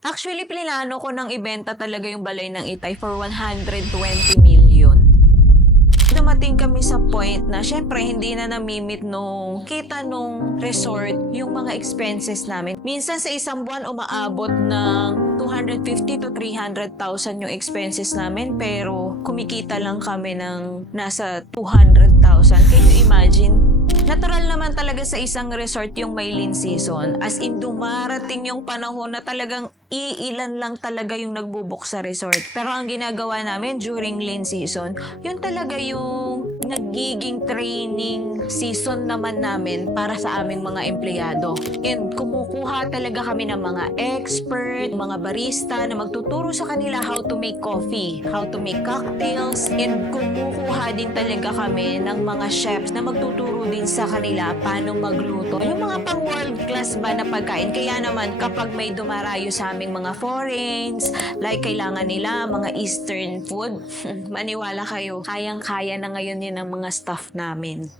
Actually, plinano ko ng ibenta talaga yung balay ng Itay for 120 million. Dumating kami sa point na syempre hindi na namimit nung kita nung resort yung mga expenses namin. Minsan sa isang buwan umaabot ng 250 to 300,000 yung expenses namin pero kumikita lang kami ng nasa 200,000. Can you imagine? Natural naman talaga sa isang resort yung may lean season. As in, dumarating yung panahon na talagang iilan lang talaga yung nagbubuk sa resort. Pero ang ginagawa namin during lean season, yun talaga yung nagiging training season naman namin para sa aming mga empleyado. And kumukuha talaga kami ng mga expert, mga barista na magtuturo sa kanila how to make coffee, how to make cocktails, and kumukuha din talaga kami ng mga chefs na magtuturo din sa kanila paano magluto. Yung mga pang world class ba na pagkain. Kaya naman kapag may dumarayo sa aming mga foreigns, like kailangan nila mga eastern food, maniwala kayo, kayang-kaya na ngayon yun ang mga staff namin.